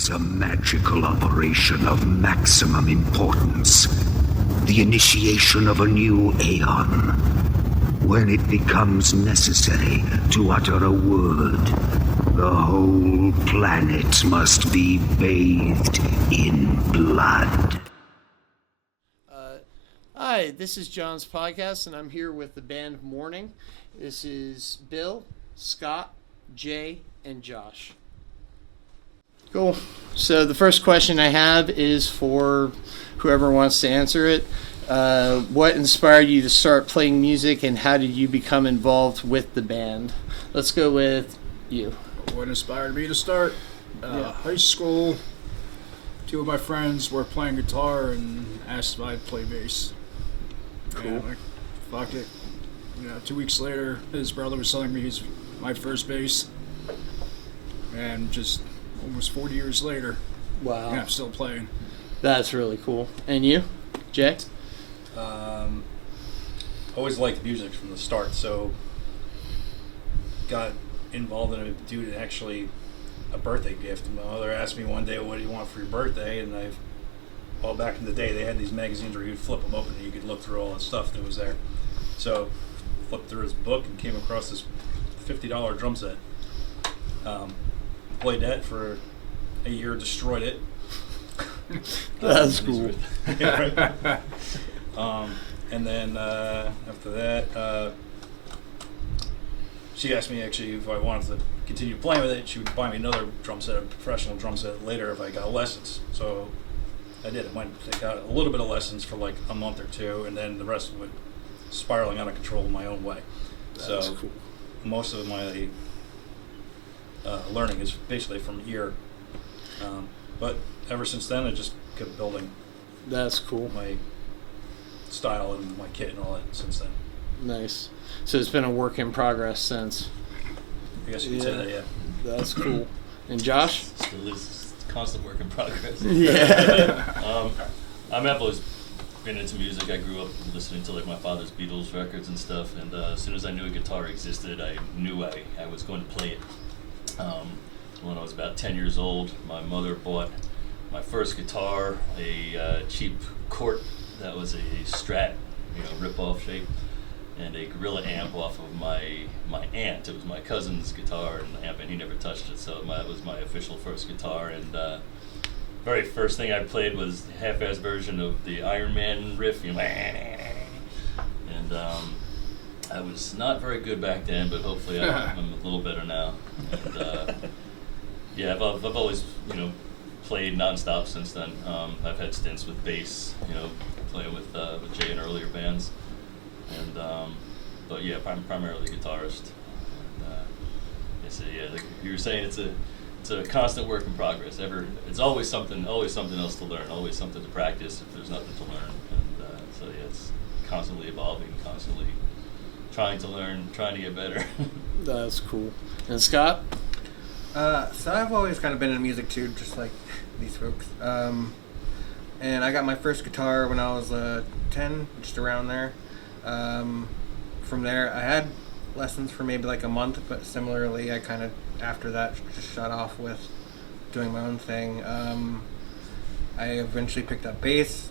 is a magical operation of maximum importance. The initiation of a new aeon. When it becomes necessary to utter a word, the whole planet must be bathed in blood. Hi, this is John's podcast, and I'm here with the band Mourning. This is Bill, Scott, Jay, and Josh. Cool. So the first question I have is for whoever wants to answer it. What inspired you to start playing music, and how did you become involved with the band? Let's go with you. What inspired me to start? High school. Two of my friends were playing guitar and asked if I'd play bass. Cool. And I fucked it. 2 weeks later, his brother was selling me my first bass. And just almost 40 years later, Wow. I'm still playing. That's really cool. And you, Jay? Always liked music from the start, so got involved in it due to actually a birthday gift. My mother asked me one day, "What do you want for your birthday?" And back in the day, they had these magazines where you'd flip them open and you could look through all the stuff that was there. So flipped through his book and came across this $50 drum set. Played that for a year, destroyed it. That's cool. Yeah, right. And then after that, she asked me actually if I wanted to continue playing with it. She would buy me another drum set, a professional drum set later if I got lessons. So I did. I got a little bit of lessons for like a month or two, and then the rest of it spiraling out of control in my own way. That's so cool. most of my learning is basically from ear. But ever since then, I just kept building That's cool. my style and my kit and all that since then. Nice. So it's been a work in progress since. I guess you could say that, yeah. That's cool. And Josh? Still is constant work in progress. Yeah. I've always been into music. I grew up listening to like my father's Beatles records and stuff, and as soon as I knew a guitar existed, I knew I was going to play it. When I was about 10 years old, my mother bought my first guitar, a cheap Cort that was a Strat, rip-off shape, and a Gorilla amp off of my aunt. It was my cousin's guitar and amp, and he never touched it, so it was my official first guitar. And very first thing I played was the half-ass version of the Iron Man riff, and I was not very good back then, but hopefully I'm a little better now. And I've always played nonstop since then. I've had stints with bass, playing with Jay in earlier bands, and but yeah, I'm primarily a guitarist. And, like you were saying, it's a constant work in progress. It's always something else to learn, always something to practice if there's nothing to learn, and it's constantly evolving, constantly trying to learn, trying to get better. That's cool. And Scott? So I've always kind of been in music too, just like these folks. And I got my first guitar when I was 10, just around there. From there, I had lessons for maybe like a month, but similarly, I kind of, after that, just shut off with doing my own thing. I eventually picked up bass.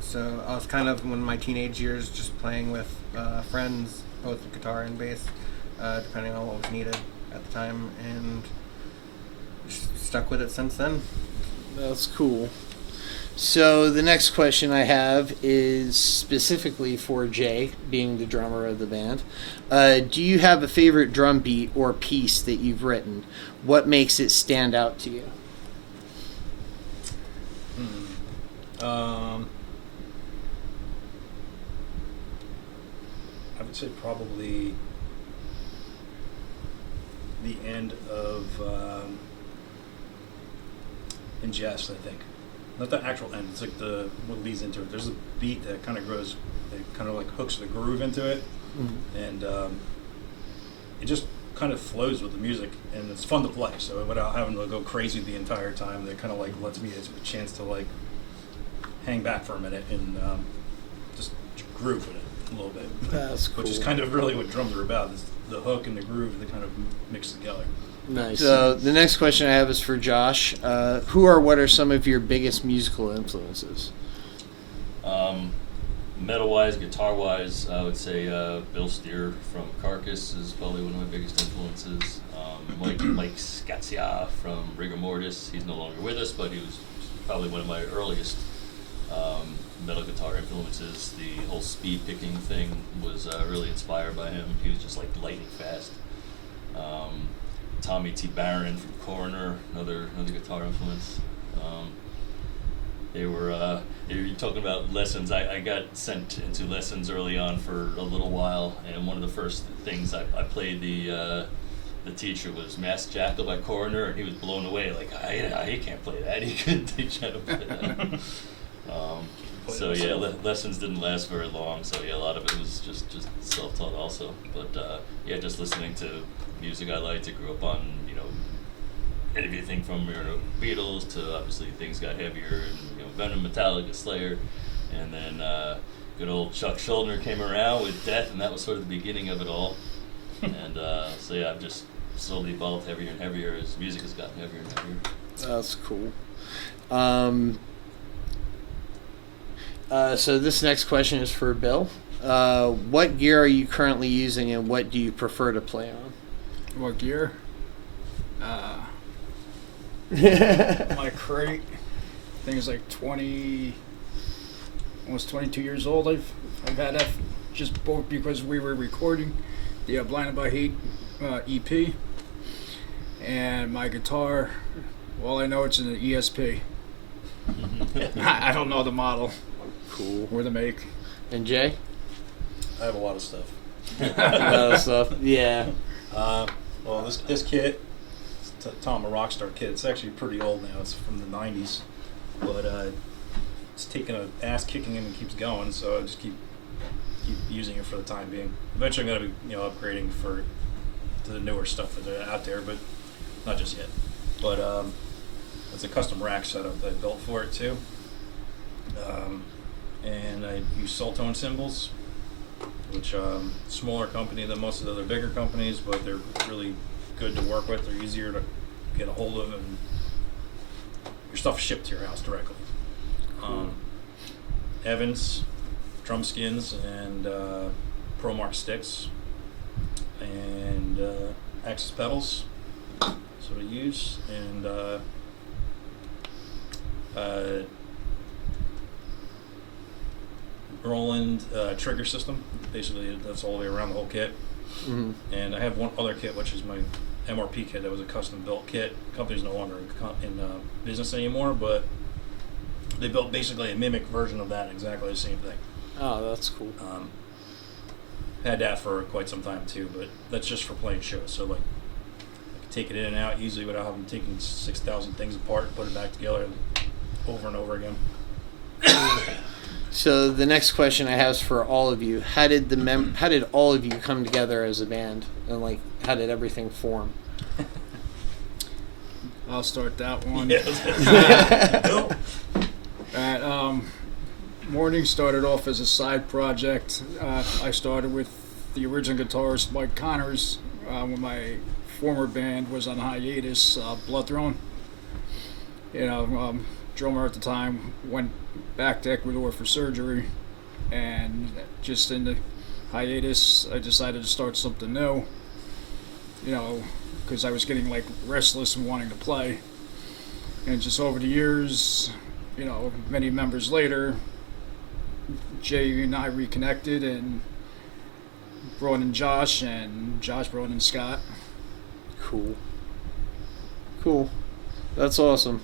So I was kind of, in my teenage years, just playing with friends, both guitar and bass, depending on what was needed at the time, and just stuck with it since then. That's cool. So the next question I have is specifically for Jay, being the drummer of the band. Do you have a favorite drum beat or piece that you've written? What makes it stand out to you? I would say probably the end of Ingest, I think. Not the actual end, it's like what leads into it. There's a beat that kind of grows, that kind of like hooks the groove into it, and it just kind of flows with the music, and it's fun to play. So without having to go crazy the entire time, that kind of like lets me a chance to like hang back for a minute and just groove with it a little bit. That's cool. Which is kind of really what drums are about, is the hook and the groove that kind of mix together. Nice. So the next question I have is for Josh. Who or what are some of your biggest musical influences? Metal-wise, guitar-wise, I would say Bill Steer from Carcass is probably one of my biggest influences. Mike Scazia from Rigor Mortis, he's no longer with us, but he was probably one of my earliest metal guitar influences. The whole speed picking thing was really inspired by him. He was just like lightning fast. Tommy T. Barron from Coroner, another guitar influence. You're talking about lessons. I got sent into lessons early on for a little while, and one of the first things I played the teacher was Mass Jackal by Coroner, and he was blown away. Like, I can't play that. He couldn't teach how to play that. So yeah, lessons didn't last very long. So yeah, a lot of it was just self-taught also. But yeah, just listening to music I liked. I grew up on anything from Beatles to obviously things got heavier, and Venom, Metallica, Slayer, and then good old Chuck Schuldiner came around with Death, and that was sort of the beginning of it all. And so yeah, I've just slowly evolved heavier and heavier as music has gotten heavier and heavier. That's cool. So this next question is for Bill. What gear are you currently using, and what do you prefer to play on? What gear? My crate. I think it's like 20, almost 22 years old. I've had that just both because we were recording the Blinded by Heat EP, and my guitar. Well, I know it's an ESP. I don't know the model. Cool. Or the make. And Jay? I have a lot of stuff. A lot of stuff. Yeah. Well, this kit, it's Tom, a Rockstar kit. It's actually pretty old now. It's from the 90s, but it's taking an ass kicking and keeps going. So I just keep using it for the time being. Eventually, I'm gonna be upgrading to the newer stuff that are out there, but not just yet. But it's a custom rack setup that I built for it too. And I use Soultone cymbals, which smaller company than most of the other bigger companies, but they're really good to work with. They're easier to get a hold of, and your stuff is shipped to your house directly. Evans drum skins and ProMark sticks and Axis pedals. That's what I use, and Roland trigger system. Basically, that's all the way around the whole kit. Mm-hmm. And I have one other kit, which is my MRP kit. That was a custom built kit. The company's no longer in business anymore, but they built basically a mimic version of that, exactly the same thing. Oh, that's cool. Had that for quite some time too, but that's just for playing shows. So like, I can take it in and out easily without having taken 6,000 things apart and put it back together over and over again. So the next question I have is for all of you. How did how did all of you come together as a band, and like how did everything form? I'll start that one. Mourning started off as a side project. I started with the original guitarist Mike Connors when my former band was on hiatus, Blood Throne. Drummer at the time went back to Ecuador for surgery, and just in the hiatus I decided to start something new, because I was getting like restless and wanting to play. And just over the years, many members later, Jay and I reconnected and brought in Josh, and Josh brought in Scott. Cool. That's awesome.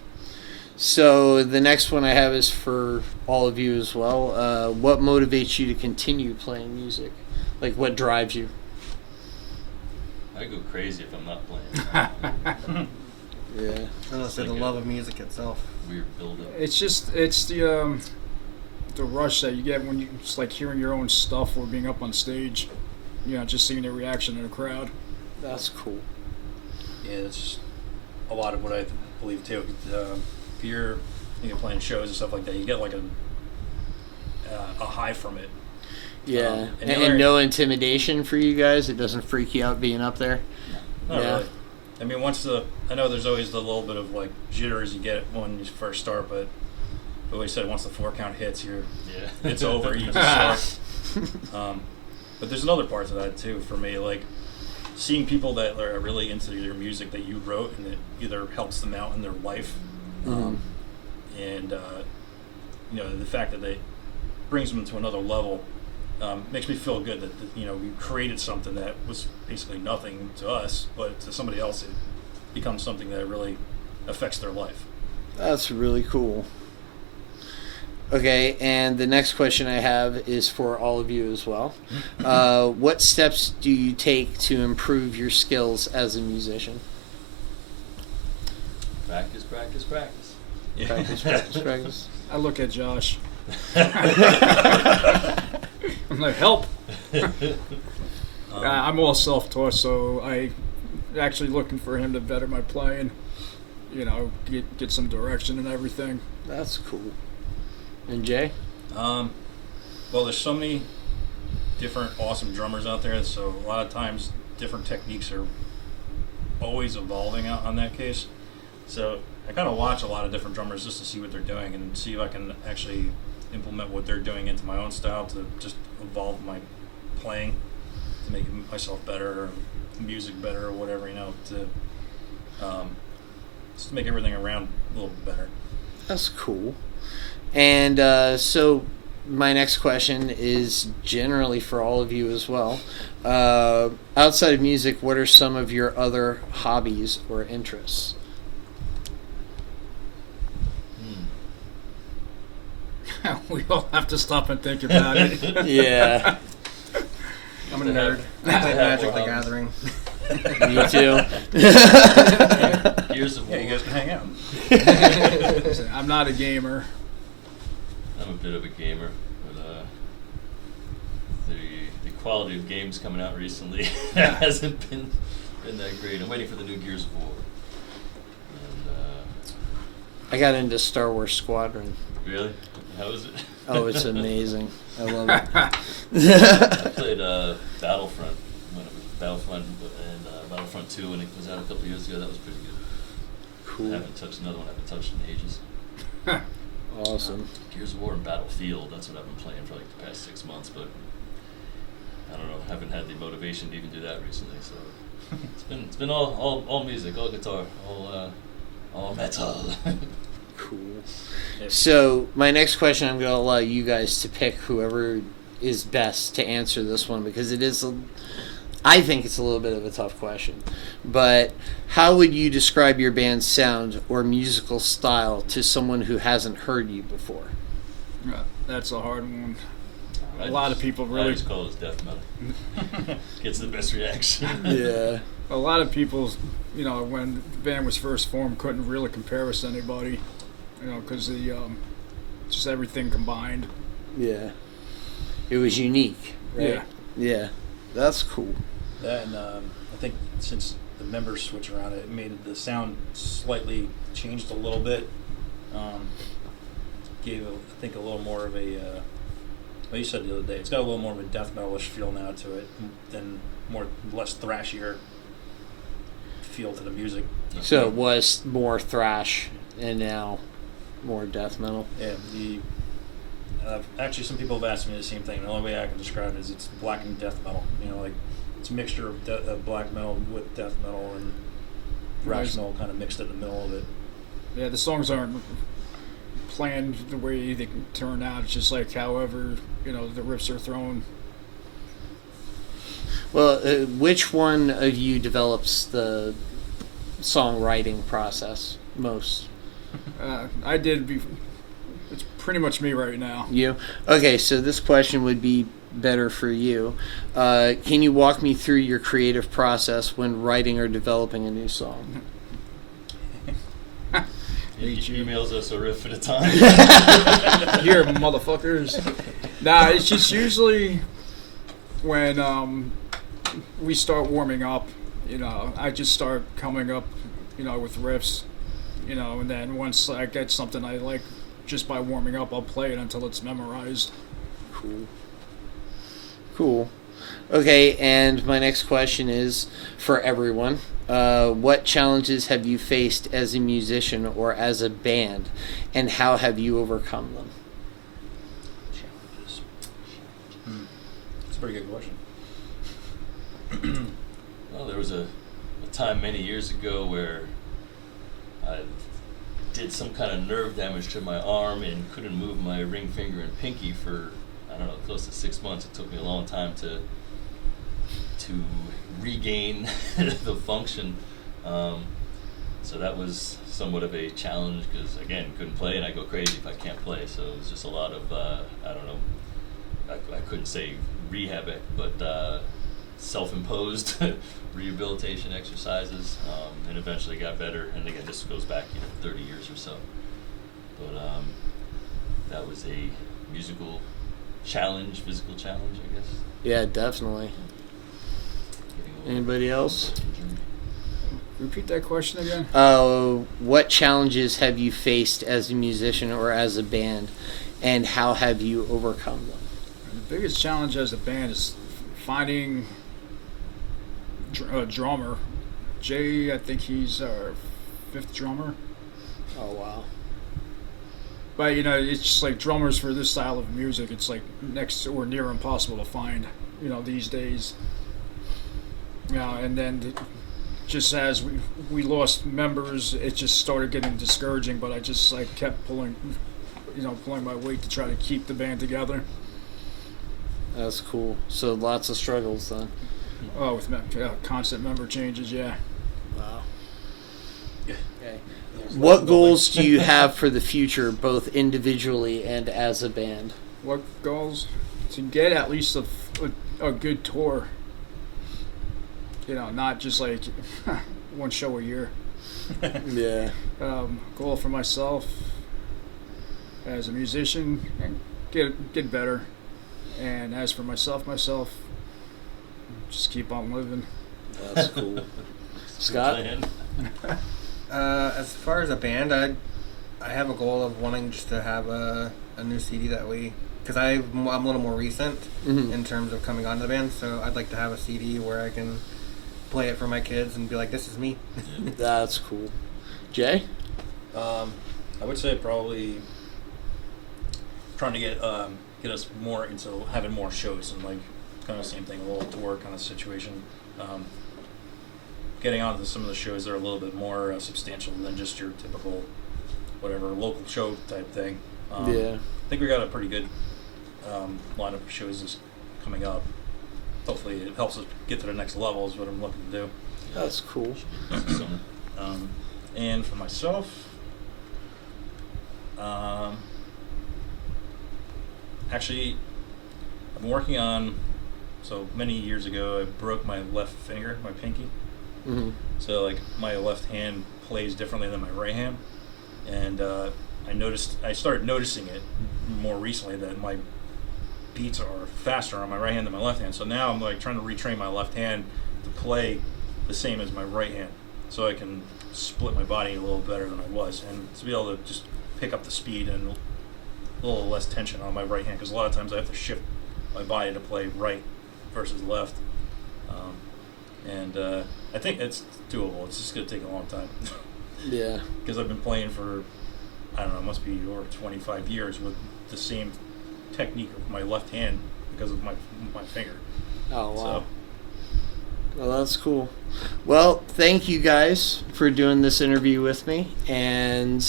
So the next one I have is for all of you as well. What motivates you to continue playing music? Like, what drives you? I go crazy if I'm not playing. Yeah. I'm gonna say the love of music itself. Weird build-up. It's the rush that you get when you just like hearing your own stuff or being up on stage, just seeing the reaction in the crowd. That's cool. Yeah, it's a lot of what I believe too. If you're playing shows and stuff like that, you get like a high from it. Yeah, and no intimidation for you guys. It doesn't freak you out being up there. Not really. I mean, I know there's always the little bit of like jitters you get when you first start, but like I said, once the 4 count hits, it's over. You just start. But there's another part to that too for me, like seeing people that are really into your music that you wrote and it either helps them out in their life, and the fact that they brings them to another level makes me feel good that we created something that was basically nothing to us, but to somebody else it becomes something that really affects their life. That's really cool. Okay, and the next question I have is for all of you as well. What steps do you take to improve your skills as a musician? Practice, practice, practice. Yeah. Practice. I look at Josh. I'm like, help. I'm all self-taught, so I actually looking for him to better my playing. Get some direction and everything. That's cool. And Jay? Well, there's so many different awesome drummers out there, so a lot of times different techniques are always evolving out on that case. So I kind of watch a lot of different drummers just to see what they're doing and see if I can actually implement what they're doing into my own style to just evolve my playing to make myself better or music better or whatever, just to make everything around a little bit better. That's cool. And so my next question is generally for all of you as well. Outside of music, what are some of your other hobbies or interests? We all have to stop and think about it. Yeah. I'm a nerd. I play Magic the Gathering. Me too. Gears of War. Yeah, you guys can hang out. I'm not a gamer. I'm a bit of a gamer, but the quality of games coming out recently hasn't been that great. I'm waiting for the new Gears of War. And, I got into Star Wars Squadron. really? How is it? Oh, it's amazing. I love it. I played Battlefront when it was Battlefront and Battlefront 2 when it was out a couple years ago. That was pretty good. Cool. I haven't touched another one I haven't touched in ages. Awesome. Gears of War and Battlefield, that's what I've been playing for like the past 6 months, but I don't know, haven't had the motivation to even do that recently, so it's been all music, all guitar, all metal. Cool. So my next question, I'm going to allow you guys to pick whoever is best to answer this one because I think it's a little bit of a tough question. But how would you describe your band's sound or musical style to someone who hasn't heard you before? That's a hard one. I lot of people really- I just call it as death metal. Gets the best reaction. Yeah. A lot of people, when the band was first formed, couldn't really compare us to anybody, because just everything combined. Yeah. It was unique, right? Yeah. Yeah. That's cool. That and I think since the members switch around, it made the sound slightly changed a little bit. Gave I think a little more of a like you said the other day, it's got a little more of a death metalish feel now to it than less thrashier feel to the music. So it was more thrash and now more death metal. Yeah, actually some people have asked me the same thing. The only way I can describe it is it's black and death metal. Like it's a mixture of black metal with death metal and thrash metal kind of mixed in the middle of it. Yeah, the songs aren't planned the way they turn out. It's just like however, the riffs are thrown. Well, which one of you develops the songwriting process most? I did. It's pretty much me right now. You? Okay, so this question would be better for you. Can you walk me through your creative process when writing or developing a new song? He emails us a riff at a time. Here, motherfuckers. Nah, it's just usually when we start warming up, I just start coming up, with riffs, and then once I get something I like, just by warming up, I'll play it until it's memorized. Cool. Okay, and my next question is for everyone. What challenges have you faced as a musician or as a band, and how have you overcome them? Challenges. That's a pretty good question. Well, there was a time many years ago where I did some kind of nerve damage to my arm and couldn't move my ring finger and pinky for, I don't know, close to 6 months. It took me a long time to regain the function. So that was somewhat of a challenge because, again, couldn't play, and I go crazy if I can't play. So it was just a lot of, I don't know, I couldn't say rehab it, but self-imposed rehabilitation exercises, and eventually got better. And again, this goes back 30 years or so. But that was a musical challenge, physical challenge, I guess. Yeah, definitely. Anybody else? Repeat that question again. What challenges have you faced as a musician or as a band, and how have you overcome them? The biggest challenge as a band is finding a drummer. Jay, I think he's our 5th drummer. Oh, wow. But it's just like drummers for this style of music. It's like next or near impossible to find. These days. And then just as we lost members, it just started getting discouraging. But I just kept pulling my weight to try to keep the band together. That's cool. So lots of struggles then. Oh, with constant member changes, yeah. Wow. Yeah. Okay. What goals do you have for the future, both individually and as a band? What goals? To get at least a good tour. Not just one show a year. Yeah. Goal for myself as a musician, get better. And as for myself, just keep on living. That's cool. Scott? As far as a band, I have a goal of wanting just to have a new CD that we, because I'm a little more recent in terms of coming onto the band, so I'd like to have a CD where I can play it for my kids and be like, this is me. That's cool. Jay? I would say probably trying to get us more into having more shows and kind of the same thing, a little tour kind of situation. Getting onto some of the shows that are a little bit more substantial than just your typical whatever local show type thing. Yeah. I think we got a pretty good lineup of shows coming up. Hopefully it helps us get to the next level is what I'm looking to do. That's cool. And for myself, actually, I've been working on, so many years ago, I broke my left finger, my pinky. Mm-hmm. So my left hand plays differently than my right hand. And I started noticing it more recently that my beats are faster on my right hand than my left hand. So now I'm trying to retrain my left hand to play the same as my right hand, so I can split my body a little better than I was, and to be able to just pick up the speed and a little less tension on my right hand, because a lot of times I have to shift my body to play right versus left. And I think it's doable. It's just going to take a long time. Yeah. Because I've been playing for, I don't know, it must be over 25 years with the same technique of my left hand because of my finger. Oh, wow. So, well, that's cool. Well, thank you guys for doing this interview with me, and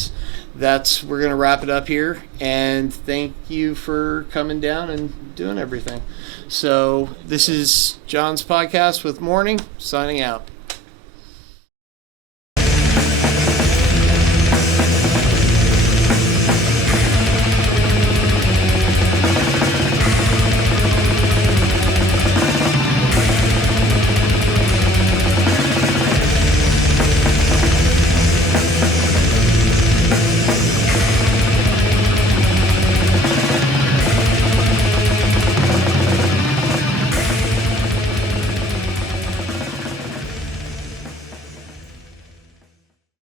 we're going to wrap it up here, and thank you for coming down and doing everything. So this is John's podcast with Mourning, signing out.